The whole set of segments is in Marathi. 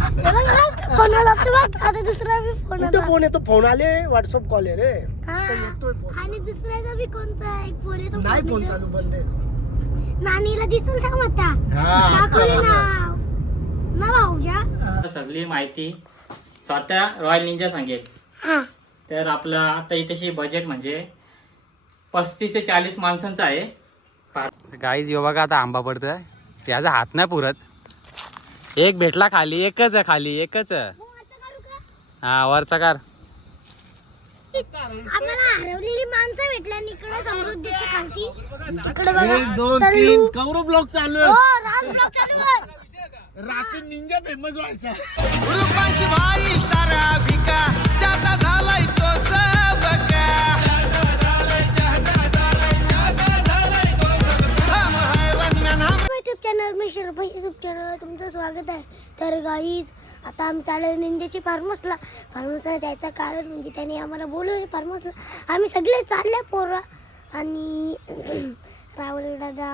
फोन लागतो बघ. आता दुसरा बी फोन कुठं फोन येतो? फोन आले, व्हॉट्सअप कॉल आहे रे. आणि दुसऱ्याचा बी कोणता एक फोन येतो. नाही फोन चालू, बंद आहे. नानीला दिसेल थांब आता. दाखवले ना भाऊजा. सगळी माहिती स्वतः रॉयल निंजा सांगेल. तर आपलं आता इथेशी बजेट म्हणजे 35 ते 40 माणसांचं आहे. गाईज यो बघा आता आंबा पडतोय, त्याचा हात नाही पुरत. एक भेटला खाली, एकच आहे खाली, एकच आहे. हा वरचा कार. आपल्याला हरवलेली माणसं भेटल्या इकडे समृद्धीची खालती. तिकडे 1 2 3 कौरव ब्लॉग चालू आहे. हो राज ब्लॉग चालू आहे. रात्री निंजा फेमस व्हायचा. रूपांची भाई ताराफिका जाता झालाय तो सबका युट्यूब चॅनल मी शिरपा युट्यूब चॅनल तुमचं स्वागत आहे. तर गाईज आता आम्ही चालू निंद्याची फार्मसला. फार्मसला जायचं कारण म्हणजे त्याने आम्हाला बोलवलं फार्मसला. आम्ही सगळे चालले पोरं आणि राहुल दादा,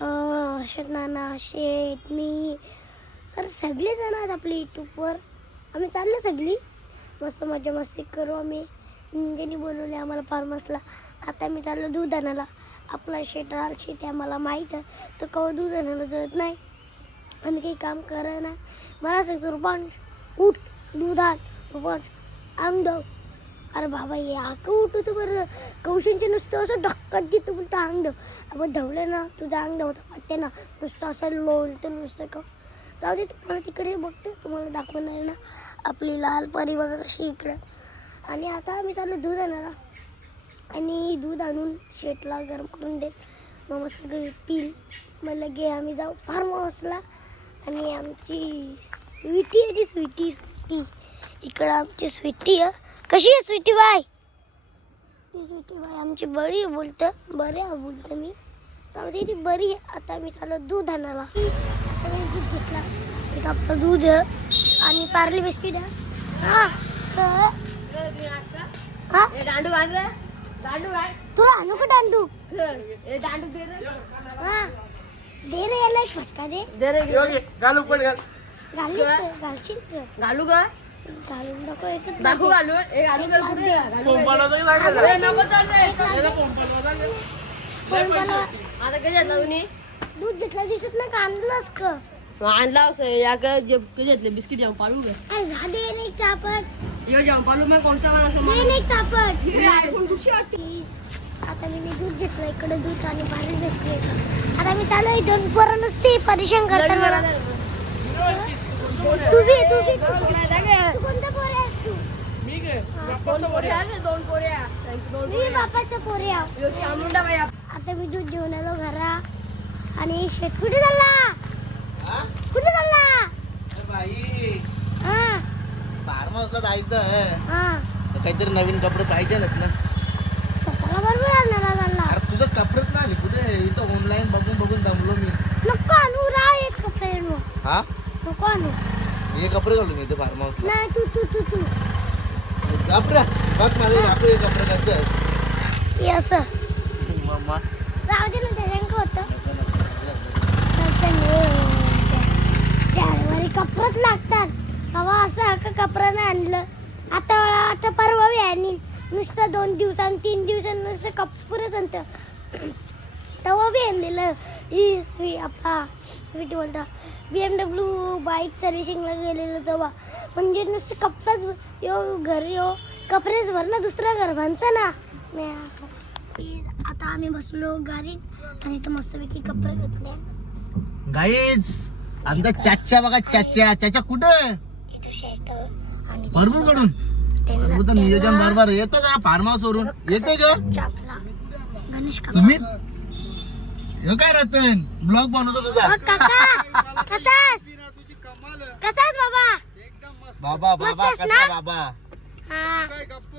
हर्षद नाना, शेठ, मी, तर सगळे जण आहेत आपल्या यूट्यूबवर. आम्ही चाललो सगळी मस्त मजा मस्ती करू. आम्ही निंद्याने बोलवले आम्हाला फार्मसला. आता मी चाललो दूध आणायला. आपला शेठ शेती आम्हाला माहीत आहे, तो कवा दूध आणायला जळत नाही आणि काही काम करा ना. मला सांगतो रुपांश उठ दूध आण, रुपांश अंग दव. अरे बाबा ये आक उठतो बरं. कौशनचे नुसतं असं ढक्कत देतो बोलतं अंग दव. आपण धवलं ना तुझं अंग धावतं पाहते ना, नुसतं असं लोलतं नुसतं का. राहू दे तुम्हाला तिकडे बघते, तुम्हाला दाखवणार ना आपली लाल परी बघा कशी इकडं. आणि आता आम्ही चाललो दूध आणायला आणि दूध आणून शेटला गरम करून देत. मग मस्त पिल मग लगे आम्ही जाऊ फार्म हाऊसला. आणि आमची स्वीटी आहे ती स्वीटी इकडं आमची स्वीटी आहे. कशी आहे स्वीटी बाय? ती स्वीटी बाय आमची बरी आहे बोलतं. बरे आहे बोलतं मी. राहू दे ती बरी आहे. आता आम्ही चाललो दूध आणायला. आता मी दूध घेतला, एक आपलं दूध आणि पार्ले बिस्किट आहे. दांडू आण रे, दांडू आण. तुला आणू का दांडू? दांडू दे रे. हा दे रे याला एक फटका दे. दे रे. घालू पण घाल. घालशील का? घालू का? घालून दाखव एकच दाखवू घालू. ए घालू कर पुढे. नको चाल रे. फोन बनवा. आता कधी घेतला तुम्ही? दूध घेतला दिसत ना का आणलंस का? आणला असं या का जे कधी घेतले बिस्किट जाऊन पालू का? अरे दे एक चापट. यो जाऊन पालू मग कोणता वाला असं दे एक चापट. हे आयफोन कुठे वाटते? आता मी दूध घेतलं इकडे दूध आणि पार्ले बिस्किट. आता मी चालू इथून पोरं नुसती परेशान करतात मला. तू बी तू कोणता पोरे आहेस तू? दोन पोरे आहे, दोन पोरे आहे. दोन मी बापाचं पोरे आहो. यो चामुंडा बाई. आता मी दूध घेऊन आलो घरा. आणि शेट कुठे चालला? कुठे चालला? बाई हा फार्म हाऊसला जायचं. हा काहीतरी नवीन कपडे पाहिजे ना. स्वतःला बरोबर आणणार चालला. अरे तुझं कपडेच नाही कुठे. इथं ऑनलाईन बघून दमलो मी. नको आणू राह हेच कपडे आणू. हा नको आणू. हे कपडे घालून येते फार्म हाऊस. नाही तू तू तू तू कपडे बघ माझे हे कपडे कसे आहेत. हे असं मम्मा राहू दे ना त्याच्यानं होतं. त्यावेळी कपडच लागतात. हवा असं का कपड्यानं आणलं. आता परवा बी आणि नुसतं 2 दिवसांनी 3 दिवसांनी नुसतं कपडच आणतं. तेव्हा बी आणलेलं ही आपला स्वीटी बोलता BMW बाईक सर्व्हिसिंगला गेलेलं तेव्हा. म्हणजे नुसतं कपडाच घरी कपडेच भर ना दुसरं घर बांधतं ना. आता आम्ही बसलो गाडीत आणि इथं मस्तपैकी कपडे घेतले. गाईज आमचा चाचा बघा. चाचा कुठं? इथं शेत आणि भरपूर कडून भरपूर नियोजन बरोबर येतो का फार्म हाऊस वरून येतो का चापला गणेश काका. सुमित हे काय रतन ब्लॉग बनवतो तुझा. काका कसास बाबा? बाबा मस्त बाबा आहेस कसा ना? बाबा हा ब्लॉग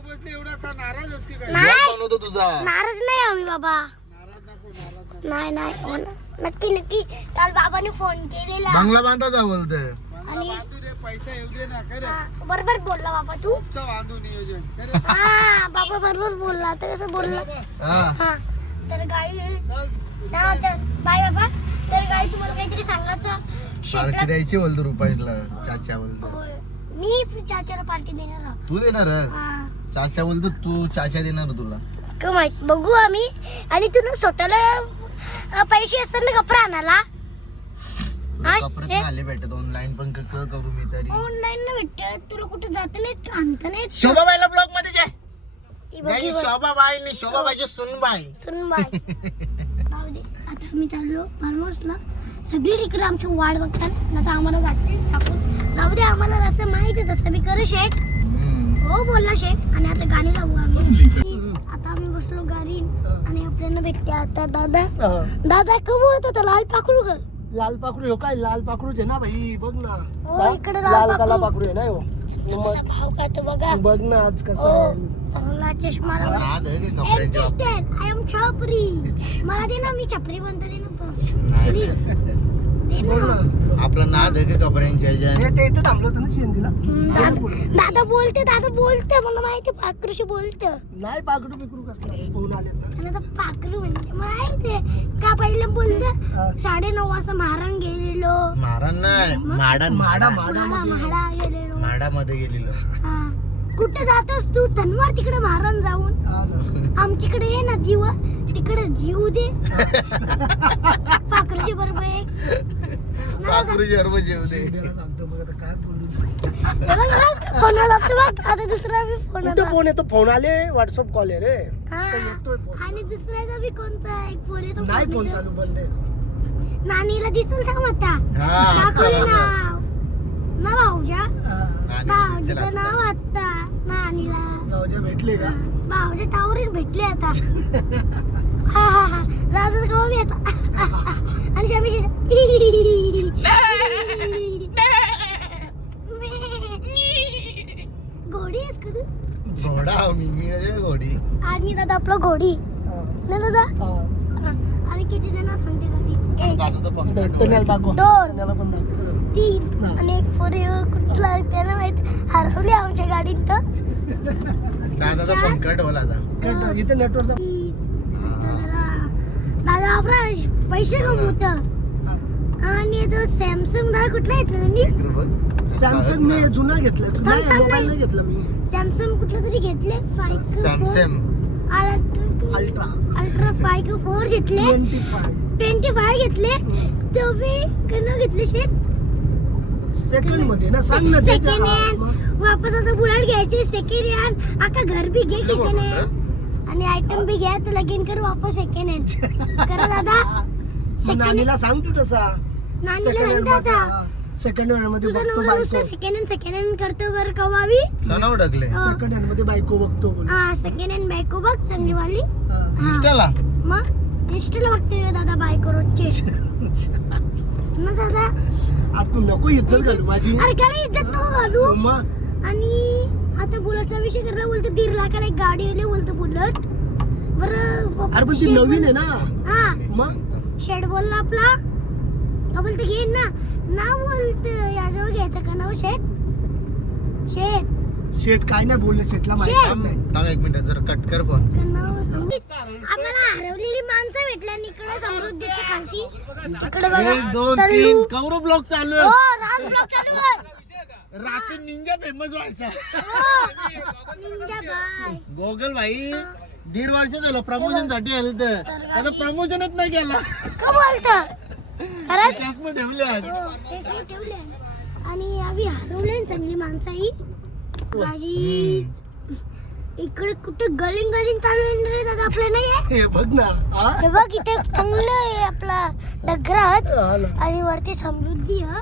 नाही बनवतो तुझा. नाराज नाही आम्ही बाबा. नाही हो ना. नक्की काल बाबाने फोन केलेला बंगला बांधा जा बोलते. आणि हा, बरोबर बोलला बाबा तू. हा बाबा बरोबर बोलला. आता कसं बोलला. हा तर गाई बाय बाबा. तर गाई तुम्हाला काहीतरी सांगायचं पार्टी द्यायची बोलतो रुपाईला चाचा बोलतो होय. मी चाचाला पार्टी देणार आहोत. तू देणारच हा. चाचा बोलतो तू चाचा देणार तुला का माहित बघू आम्ही. आणि तुला स्वतःला पैसे असतात ना कपडा आणायला कपडे आले भेटत ऑनलाईन पण करू मी तरी ऑनलाईन ना भेटत. तुला कुठे जात नाहीत आणता नाहीत. शोभाबाईला ब्लॉग मध्ये जाय ही नाही बघी शोभाबाई नाही शोभाबाईची सुनबाई सुन बाय जाऊ दे. आता आम्ही चाललो फार्म हाऊसला. सगळी तिकडे आमची वाट बघतात. आता आम्हाला टाकून जाऊ दे. आम्हाला असं माहिती आहे तसं मी करू शेट. हो बोलला शेट. आणि आता गाणी लावू आम्ही. आता आम्ही बसलो गाडीत आणि आपल्याला भेटते आता दादा. दादा का बोलत होता लाल पाखरू का? लाल पाखरू हो काय लाल पाखरूच आहे ना भाई बघ ना हो इकडे लाल काला पाखरू आहे ना हो कसा भाव का तो बघा. बघ ना आज कसं हो आहे चांगला चष्मा लावला. नाद आहे की आय एम कपड्यांच्या आय एम छपरी. मला दे ना. मी छपरी बनता दे ना नाही. प्लीज दे बघ ना. ना आपला नाद आहे की कपड्यांच्या ह्याच्यात. हे ते इथं थांबलो होतो ना शेंजीला दादा बोलते मला माहिती. पाखरूशी बोलतं. नाही पाकडू बिकडू कसं फोन आलेत ना आणि आता पाखरू म्हणजे माहिती का पहिलं बोलतं 9:30 वाजता महाराण गेलेलो. मारण नाही माडा माडा म्हाडा गेलेलो. माडामध्ये गेलेलो हा. कुठे जातोस तू? धनवार तिकडे महाराण जाऊन आमच्याकडे ये ना दिव तिकडे जीव दे. पाखरूची बरोबर एक पाखरू जर्म जेव दे सांगतो बघ आता काय बोलू फोन लागतो बघ. आता दुसरा बी फोन कुठं फोन येतो फोन आले व्हॉट्सअप कॉल आहे रे आणि दुसऱ्याचा बी कोणता एक पोरीचा नाही फोन फोन येतो. चालू बंद आहे नानीला दिसल थांब आता. हा, दाखवले आता नाव ना भाऊजा. आणि भाऊजीचं नाव आता नानीला. भाऊजा भेटले का भाऊजी तावरीन भेटले आता. हा हा हा दादा गाव बी आता. आणि शमीची घोडी आहेस का तू? घोडा मी घोडी आणि दादा आपलं घोडी ना दादा. हा. आम्ही किती जण सांगते गाडी? एक दादाचा पंकज टनेल दाखव दोन टनेलला पण दाखव 3 हा. आणि एक पोरी कुठला त्याला माहित हरवली आमच्या गाडीत तर. दादाचा पंकज होला आता कट इथे नेटवर्कचा दादा आपला पैसे कमवत. आणि तो सॅमसंग दादा कुठला येतो? सॅमसंग मी जुना घेतला जुना थांब, थांब, मोबाईल नाही. नाही घेतला मी सॅमसंग कुठला तरी घेतले. सॅमसंग अल्ट्रा अल्ट्रा 5 घेतले. 25 घेतले. तो बी कनो घेतले शेत सेकंड मध्ये ना सांग ना सेकंड त्याच्या- हँड. वापस आता बुलेट घ्यायची सेकंड हँड. आता घर भी घे किसने आणि आयटम भी घ्या तर लगीन कर वापस सेकंड हँड करा दादा. मग सेकंड नानीला सांग तू तसा नानीला सांगता आता सेकंड हँड मध्ये तुझा बघतो नवरा नुसतं बायको सेकंड हँड करतो बरं कवावी. नाव टाकले सेकंड हँड मध्ये बायको बघतो बोल हा सेकंड हँड बायको बघ चांगली वाली. हा. हा. इंस्टाला मग इंस्टाला बघतोय दादा बायको रोजचे ना दादा. अरे तू नको इज्जत घालू माझी अरे काय इज्जत नको घालू. मग आणि आता बुलेटचा विषय करायला बोलतो 1.5 लाखाला एक गाडी आली बोलतो बुलेट. बरं अरे पण ती शेड नवीन आहे ना हा मग शेड बोलला आपला का बोलतो घेईन ना नाव बोलतो याजवळ घ्यायचं का नाव शेड शेड शेट काय नाही बोलले शेटला शेट. माहिती थांब एक मिनिट जर कट कर पण का नाव सांग. आम्हाला हरवलेली माणसं भेटल्या आणि इकडे समृद्धीची खालती तिकडे 1 2 बघा 3 सल्लू. कौरव ब्लॉग चालू हो आहे राज ब्लॉग चालू आहे. रात्री निंजा फेमस व्हायचा हो निंजा बाय. गोगल भाई 1.5 वर्ष झालं प्रमोशन साठी आलं तर आता प्रमोशनच नाही केला का बोलतं खरंच. चष्मा ठेवल्यात हो, चेकने ठेवले. आणि आम्ही हरवले चांगली माणसं ही माझी. इकडे कुठे गलिंग चालू आहे रे दादा आपल्या नाही आहे. हे बघ ना हा? हे बघ इथे चांगलं आहे आपला डगरात हा ना. आणि वरती समृद्धी हा.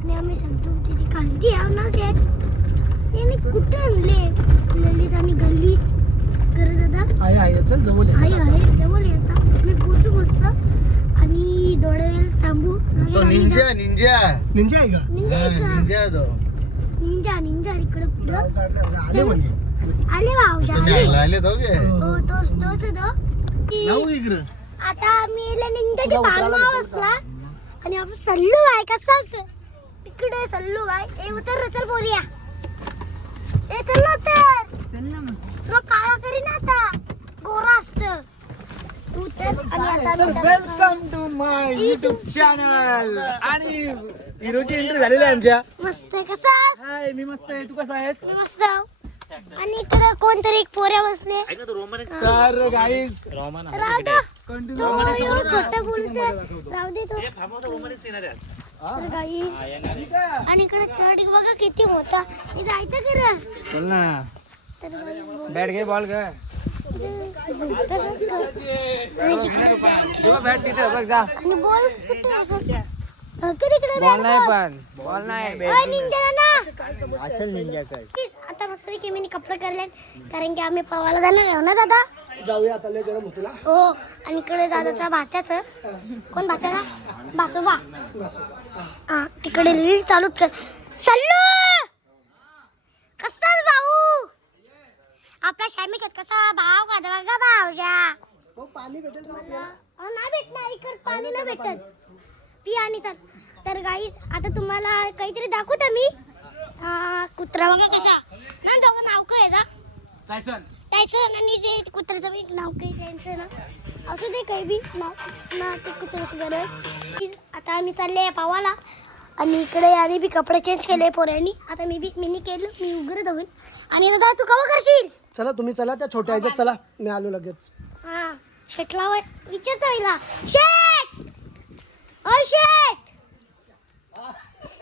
आणि आम्ही समृद्धीची खालती आहे ना शेत. याने कुठे आणले ललित आणि गल्ली कर दादा. आहे चल जवळ ये. आहे जवळ येता मी पोचू मस्त. आणि थोड्या वेळ थांबू. तो निंजा निंजा निंजा आहे का निंजा तो निंजा इकडे पुढं आले म्हणजे आले भाऊजा तुम्ही आले. आले दोघे हो तोच आहे तो. जाऊ इकडं आता आम्ही निंदाच्या फार्म हाऊसला आणि आपण सल्लू आहे कसाच तिकडे सल्लू आहे. ए उतर रे, चल बोलूया. ए चल ना तर तुला काळा करी ना आता गोरा असत कबूतर आणि आता आम्ही welcome to my YouTube channel. आणि हिरोची एंट्री झालेली आहे आमच्या. मस्त आहे. कसा आहेस? हाय, मी मस्त आहे. तू कसा आहेस? मी मस्त आहे. आणि इकडे कोणतरी एक पोऱ्या बसले. तर गाईज राहू दे. कंटिन्यू तो एवढं खोटं बोलतोय. राहू दे तो. तर गाई आणि इकडे तड बघा किती मोठा. हे जायचं खरं. बोल ना. तर गाई बॅट घे, बॉल घे. बॅट तिथे बघ जा. आणि बॉल कुठे असं तिकडे बॉल नाही, पण बॉल नाही. निंजा असेल निंजाचं आहे. आता मस्तपैकी मी कपडे काढले कारण की आम्ही पवायला जाणार आहे ना दादा. जाऊया आता लय गरम होतो ना. हो आणि इकडे दादाचा भाच्याच कोण भाचा भाचोबा हा तिकडे रील चालूच कर. सल्लू कसाच भाऊ आपला शामेशात कसा भाव का बघा भावजा. पाणी भेटेल नाही भेटणार इकडे पाणी नाही भेटत. पी आणि चाल. तर गाईज आता तुम्हाला काहीतरी दाखवता मी. कुत्रा बघा कसा ना दोघं नाव काय जा टायसन आणि ते कुत्र्याचं बी नाव काही त्यांचं ना असं ते काही बी नाव ना ते कुत्र्याची गरज. आता आम्ही चालले पावाला आणि इकडे आधी बी कपडे चेंज केले पोऱ्यांनी. आता मी केलं मी उघड धावून. आणि दादा तू कवा करशील? चला तुम्ही चला त्या छोट्या ह्याच्यात चला मी आलो लगेच. हा शेटला विचारता येईल शेट. ओ शेट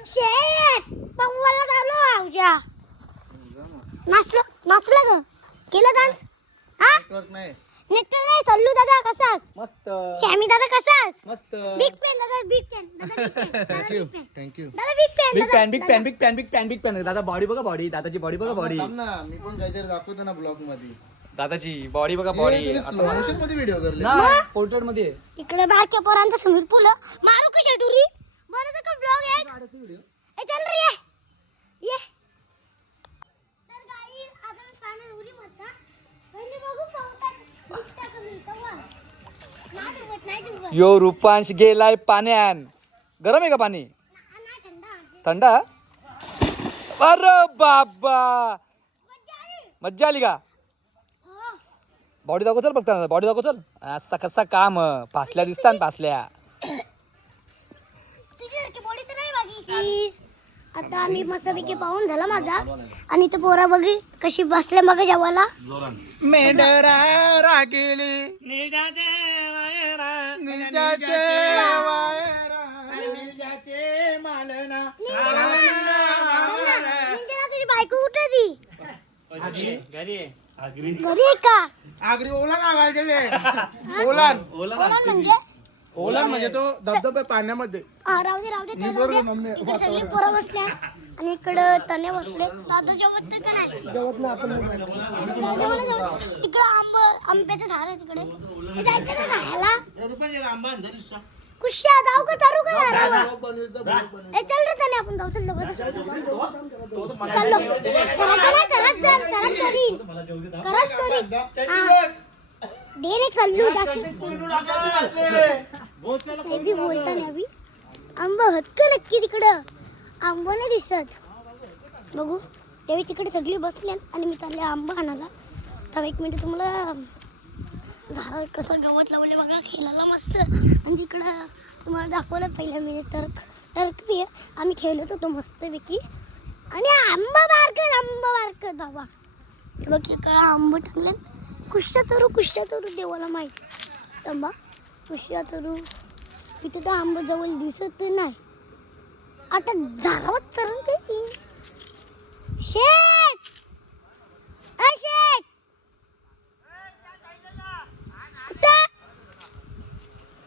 शेट पवाला झालो आऊजा. नाचला ग केलं डान्स. हा नाही नेट नाही. सल्लू दादा कसास? मस्त श्यामी दादा कसास? मस्त. बिग फॅन दादा बिग फॅन दादा बिग फॅन थँक्यू. दादा big fan big pan big pan big pan big pan big pan. दादा बॉडी बघा, बॉडी. दादाची बॉडी बघा, बॉडी. ना मी पण काहीतरी दाखवतो ना ब्लॉग मध्ये. दादाची बॉडी बघा, बॉडी. मोशन मध्ये व्हिडिओ करले. नाही, पोर्ट्रेट मध्ये. इकडे बारक्या पोरांचा स्विमिंग पूल मारू का शेटुरी बनवतो का ब्लॉग एक चल रे ये. तर गाईस अजून पाण्यात उडी मारता. पहिले बघू पावतात दिसता कमी तवा नाही डुबत. यो रूपांश गेलाय पाण्यान. गरम आहे का पाणी? नाही थंड थंडा. अरे बाबा, मज्जा आली का? हो बॉडी दाखव चल. बघता बॉडी दाखव चल. असा कसा काम पासल्या दिसतात पासल्या. तुझ्यासारखी बॉडी तर नाही माझी. आता आम्ही मस्तपैकी पाहून झाला माझा. आणि तो पोरा बघी कशी बसले मग जेवायला. मेंढरा रागिली निजाचे मालना. निंजना तुझी बायको कुठे ती? घरी आहे. घरी आहे का? आगरी ओलान आगायचे. ओलान म्हणजे ओलान म्हणजे तो धबधबा पाण्यामध्ये. राहू दे इकडे सगळे पोरं बसल्या आणि इकडं तने बसले. दादा जेवत का नाही? जेवत ना आपण. तिकडे आंब्याचं झाड आहे तिकडे. हे जायचं का खायला? कुश्या जाऊ का तारू का यारावर? ए चल रे तने आपण जाऊ. चल दोघं चाललो. करत करीन. देन एक सल्लू जास्त बी बोलता नाही अभि. आंबा हक्क नक्की तिकडं आंबा नाही दिसत. बघू त्यावेळी तिकडे सगळी बसले आणि मी चालले आंबा आणायला. तर एक मिनिट तुम्हाला झाड कसं गवत लावले बघा खेळायला मस्त. आणि तिकडं तुम्हाला दाखवलं पहिल्या मी टर्क बी आम्ही खेळत होतो मस्तपैकी. आणि आंबा बारकत बाबा. बघ काय आंबा टाकलं. कुश्या तरू देवाला माहीत. तंबा कुश्या तरू तिथे तर आंबा जवळ दिसत नाही. आता झाडावर चढून काही शेट शेट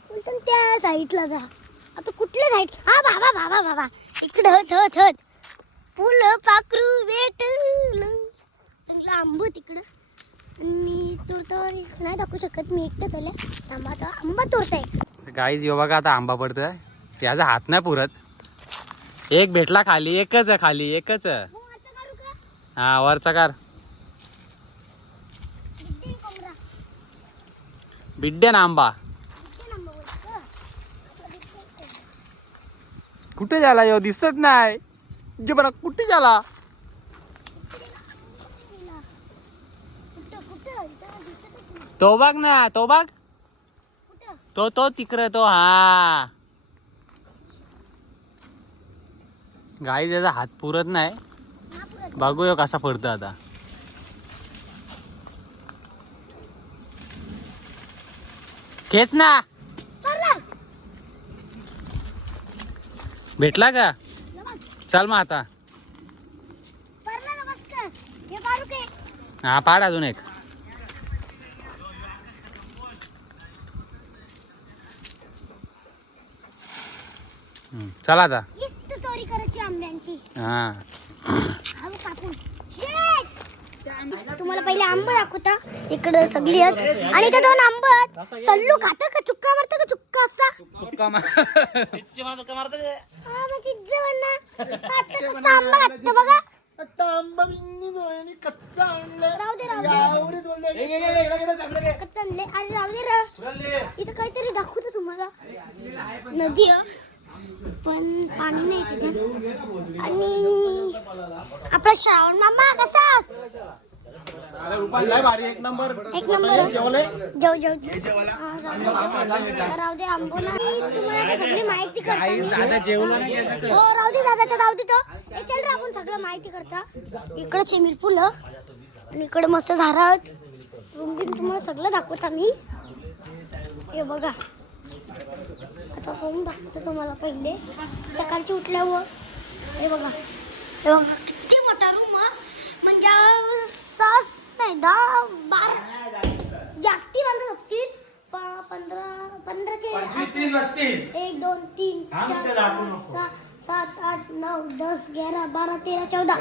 कुठं त्या साईडला जा. आता कुठल्या साईड? हा बाबा इकडं थत फुलं पाखरू भेटलं चांगलं आंब तिकडं. मी तोडतो नाही दाखवू शकत. मी एकटं चालले. थांबा आता आंबा तोडताय. गाईज यो बघा आता आंबा पडतोय. त्याचा हात नाही पुरत. एक भेटला खाली. एकच आहे खाली. एकच आहे. हा वरचा कार. बिड्डे ना आंबा. कुठे झाला यो? दिसत नाही. जे बरं कुठे झाला? तो बघ ना, तो बघ. तो तिकडे तो. हा गाई त्याचा हात पुरत नाही. बघूया कसा पडतो आता. खेच ना. भेटला का? चल मग आता. हा पाड अजून एक. चला आता. चोरी करायची आंब्यांची. हा तुम्हाला पहिले आंबा दाखवता. इकडे सगळी आहेत आणि ते दोन आंब आहेत. सल्लू खाता का चुक्का मारता का चुक्का असा? चुक्का हा मग तिथे म्हणा. आता कसा आंबा लागतो बघा. आता आंबा बिन्नी कच्चा आणलं. राहू दे कच्चा आणले. अरे राहू दे र. इथं काहीतरी दाखवतो तुम्हाला. नदी पण पाणी नाही तिथे. आणि आपला श्रावण मामा कसास? एक नंबर. एक नंबर. जाऊ राहू दे आंबोला. तुम्हाला सगळी माहिती करता. हो राहू दे दादाचा राहू दे तो. चल रे आपण सगळं माहिती करता. इकडे चिमीर फुलं आणि इकडे मस्त झाडं आहेत. रूम बिम तुम्हाला सगळं दाखवता मी. हे बघा आता रूम दाखवतो तुम्हाला पहिले. सकाळची उठल्यावर हे बघा किती मोठा रूम. म्हणजे 6 नाही 10 12 जास्ती माणसं असतील. 15चे 1 2 3 4 5 6 7 8 9 10 11 12 13 14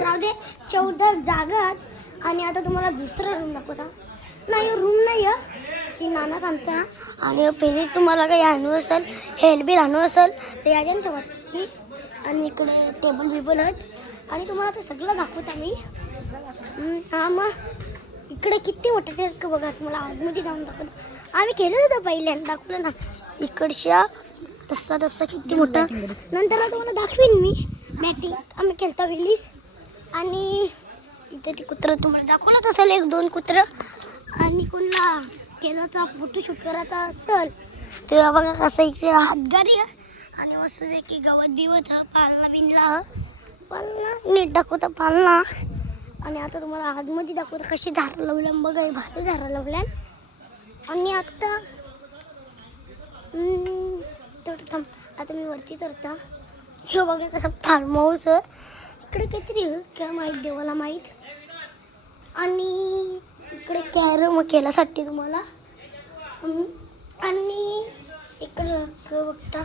राहू दे 14 जागा. आणि आता तुम्हाला दुसरा रूम दाखवता. नाही रूम नाही ती नाना सांगता. आणि पहिलेच तुम्हाला काही आणू असेल हेल्पबील आणू असेल तर याच्या ठेवायची. आणि इकडे टेबल बिबल आहेत आणि तुम्हाला ते सगळं दाखवता मी. हा मग इकडे किती मोठं ते बघा. तुम्हाला आतमध्ये जाऊन दाखवतो. आम्ही केलं होतं पहिल्यांदा दाखवलं ना. इकडच्या तसा किती मोठा. नंतर तुम्हाला दाखवीन मी बॅटिंग आम्ही खेळता वेळीस. आणि इथे ते कुत्रं तुम्हाला दाखवलंच असेल 1-2 कुत्रं. आणि कोणाला केलाचा फोटोशूट करायचा असेल तर बघा कसं इथे हातगाडी आहे. आणि मस्तपैकी गवत बिवत पालना बिनला नीट दाखवता पालना. आणि आता तुम्हाला आतमध्ये दाखवता कशी झाडं लावल्या. बघा हे भारी झाडं लावल्या. आणि आता तेवढं थांब. आता मी वरती चढता. हे बघा कसं फार्म हाऊस. इकडे काहीतरी काय माहीत देवाला माहीत. आणि इकडे कॅरम खेळासाठी तुम्हाला. आणि इकडे बघता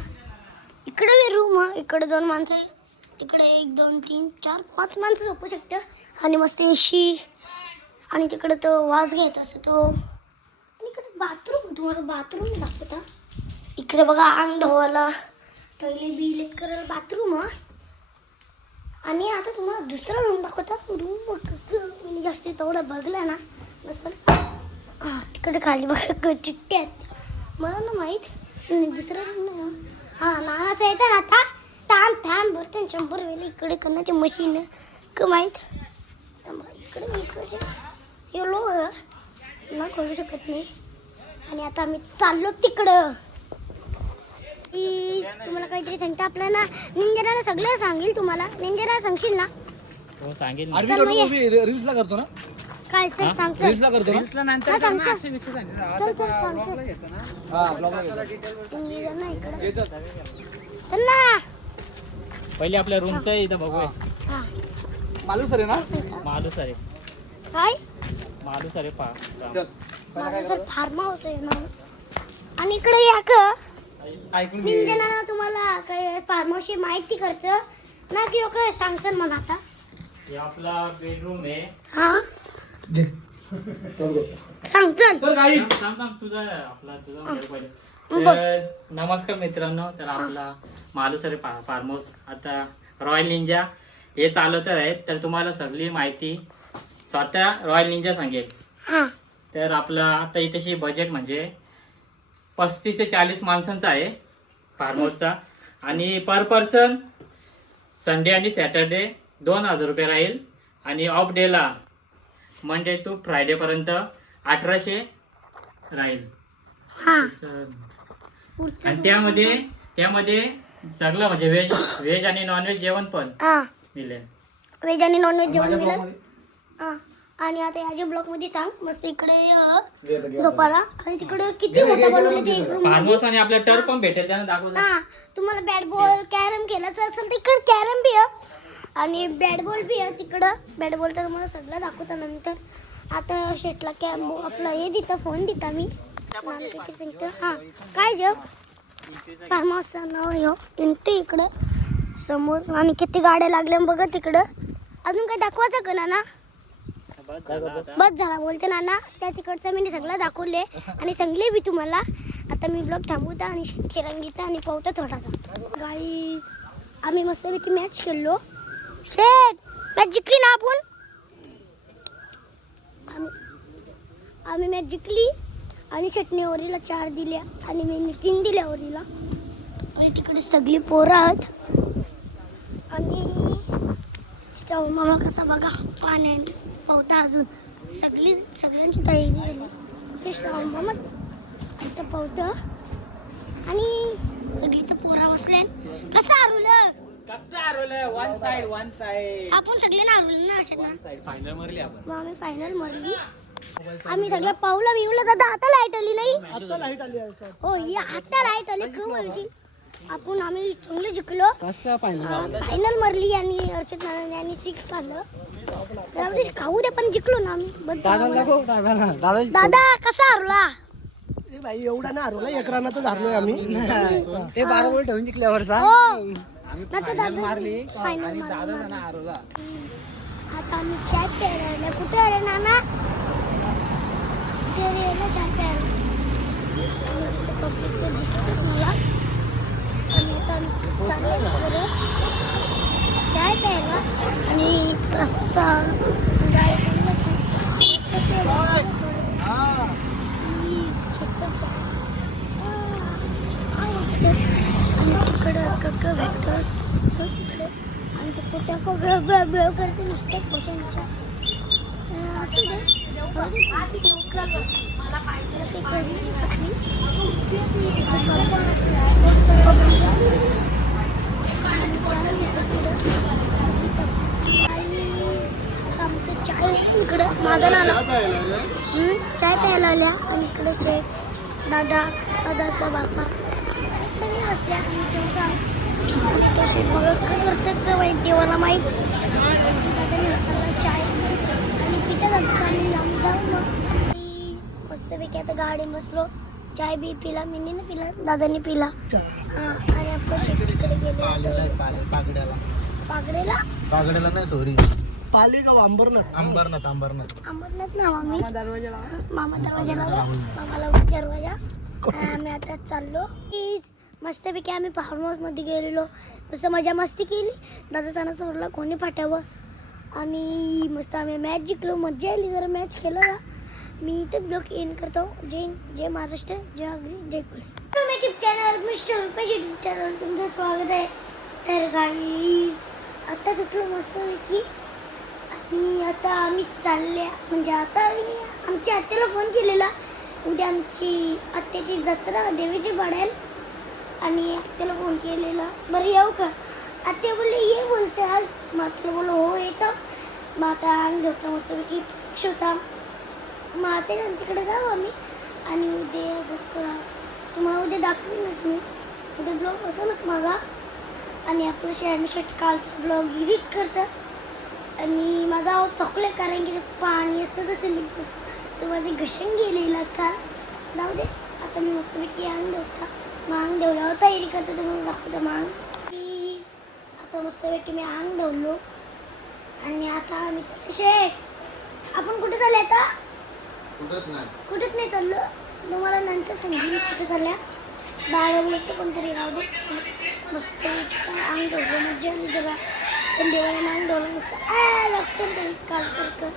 इकडे रूम. इकडे 2 माणसं. तिकडे 1 2 3 4 5 माणसं झोपू शकतं. आणि मस्त एशी. आणि तिकडे तो वाज घ्यायचा असतो तो. आणि इकडे बाथरूम तुम्हाला बाथरूम दाखवता. इकडे बघा अंग धुवायला टॉयलेट बिलेट करायला बाथरूम. आणि आता तुम्हाला दुसरा रूम दाखवता. रूम जास्ती तेवढं बघलं ना नसल. तिकडे खाली बघा चिट्ट्या आहेत. मला ना माहीत दुसरा रूम. हां नानाचं येतं आता. थांब बरं 100 वेळी इकडे करण्याची मशीन का माहीत. इकडे येलो ना करू शकत नाही. आणि आता आम्ही चाललो तिकडं. तुम्हाला काहीतरी सांगता आपल्याला निंजराला सगळं सांगेल. तुम्हाला निंजरा सांगशील ना? हो सांगेल. रील्सला करतो ना. काय चल सांग. रील्सला करतो ना. चल ना. पहिले आपल्या रूमचं इथं बघूया. हा मालूसर आहे ना. मालूसर आहे. काय मालूसर आहे माझं सर फार्म हाऊस आहे ना. आणि इकडे या का ऐकून घे. निंजना तुम्हाला काय फार्म हाऊसची माहिती करतं ना की काय सांगचं मला आता. हे आपला बेडरूम आहे. हा सांग चल. तुझा तर नमस्कार मित्रांनो. तर आपला मालूसरे फार्म हाऊस आता रॉयल निंजा हे चालवत आहेत. तर तुम्हाला सगळी माहिती स्वतः रॉयल निंजा सांगेल. हा तर आपला आता इथेशी बजेट म्हणजे 35 ते 40 माणसांचा आहे फार्म हाऊसचा. आणि पर पर्सन संडे आणि सॅटर्डे 2000 रुपये राहील. आणि ऑफ डेला मंडे टू फ्रायडेपर्यंत 1800 राहील. हा आणि पुढचं त्यामध्ये सगळं म्हणजे व्हेज आणि नॉनव्हेज जेवण पण हा दिले. व्हेज आणि नॉनव्हेज जेवण मिळेल. हा आणि आता याच्या ब्लॉक मध्ये सांग मस्त इकडे झोपायला आणि तिकडे किती मोठं बनवलं ते एक रूम. फार्म हाऊस आणि आपलं टर्फ पण भेटेल त्यांना दाखवतो. हा तुम्हाला बॅट बॉल कॅरम खेळायचं असेल तर इकडे कॅरम बी आहे आणि बॅट बॉल बी आहे तिकडं. बॅट बॉलचं तुम्हाला सगळं दाखवता नंतर. आता शेटला कॅम्बो आपला हे देता फोन देता मी किती सांगतो. हा काय जेव फार्म हाऊसचं नाव आहे इंटी इकडे समोर आणि किती गाड्या लागल्या बघा तिकडं. अजून काय दाखवायचं का नाना? बस झाला बोलते नाना. त्या तिकडचं मी सगळं दाखवले आणि सांगले बी तुम्हाला. आता मी ब्लॉग थांबवता आणि शेट रंगीता आणि पावता थोडासा. गाईज आम्ही मस्तपैकी मॅच खेळलो. शेट मॅच जिंकली ना आपण. आम्ही मॅच जिंकली आणि शेटने ओरीला 4 दिल्या आणि मी 3 दिल्या ओरीला. आणि तिकडे सगळी पोरं आहेत आणि मामा कसा बघा पाण्याने पावता. अजून सगळ्यांची तयारी झाली. ते श्रावण मामा इथं पावतं आणि सगळी तर पोरा बसले. कसं हरवलं वन साइड आपण सगळे ना हरवलं ना. फायनल मारली आपण. आम्ही फायनल मरली. आम्ही सगळं पावलं बिवलं. दादा आता लाईट आली नाही. हो ही आता लाईट आली खूप वर्षी. आपण आम्ही चांगलं जिंकलो. फायनल मरली आणि हर्षद नानाने आणि 6 काढलं. खाऊ दे पण जिंकलो ना आम्ही. दादा कसा हरला? भाई एवढा ना हरवला 1 रनातच हरलोय आम्ही. ते 12 बॉल ठेवून जिंकल्यावर मारली फायनल हरवला. आता आम्ही चाय प्यायला कुठे आले नाना? चाय प्यायला दिसतच मला. आणि आता चाललं चाय प्यायला आणि रस्ता तिकडं कक्क भेटतं तिकडे आणि ते कुठं बेळ करते नुसत्या क्वेश्चनच्या. असू दे ते करू शकत आमचं चाय इकडं माझा नाना चाय प्यायला आल्या आणि इकडे शेठ दादाचा बापा मी बसल्या आणि तो शेठ बघा काय करतं का माहिती देवाला माहीत. दादाने बसला चाय आणि पिता जातो आम्ही लांब जाऊन मस्तपैकी आता गाडी बसलो. चाय बी पिला मी ना पिला दादाने पिला. आणि आपलं शेतीकडे गेलो पागड्याला नाही सॉरी पालिका अंबरनाथ ना मामा दरवाजा मामाला दरवाजा. आम्ही आता चाललो. मस्तपैकी आम्ही फार्म हाऊस मध्ये गेलेलो. मस्त मजा मस्ती केली. दादा सणा सोरला कोणी पाठवावं आणि मस्त आम्ही मॅच जिंकलो. मजा आली जरा मॅच खेळलो ना. मी इथं ब्लॉग एंड करतो. जय महाराष्ट्र जय अग्री जय Kolhe. YouTube channel mister Rupesh YouTube channel तुमचं स्वागत आहे. तर गाईज आता जिंकलो मस्तपैकी आणि आता आम्ही चालल्या म्हणजे आता आमच्या आत्याला फोन केलेला. उद्या आमची आत्याची जत्रा देवीची पडेल आणि आत्याला फोन केलेला बरं येऊ का? आत्या बोलले ये बोलते आज. मग आत्याला बोललो हो येतं. मग आता अंग धुता मस्तपैकी होता. मग आता तिकडे जाऊ आम्ही आणि उद्या जत्रा तुम्हाला उद्या दाखवीनच मी. उद्या ब्लॉग असेलच माझा आणि आपलं शेअर कालचा ब्लॉग एडिट करतात आणि माझा आवाज चॉकलेट कारण की ते पाणी असतं तसं लिंबूचं तो माझे घशन गेलेला का. जाऊ दे आता मी मस्तपैकी अंग धुता. मांग धुवल्यावर तयारी करते तुम्हाला दाखवतो. मांग प्लीज आता मस्तपैकी मी अंग धुवलो आणि आता आम्ही शेट आपण कुठे चालले आता? कुठेच नाही चाललो. तुम्हाला नंतर सांगेन कुठे चालल्या. बाळा बोलते कोणतरी राहू दे. मस्त अंग धुवलं मजा आली जरा. पण देवाला अंग धुवलं नसतं लागतं तरी कालसारखं.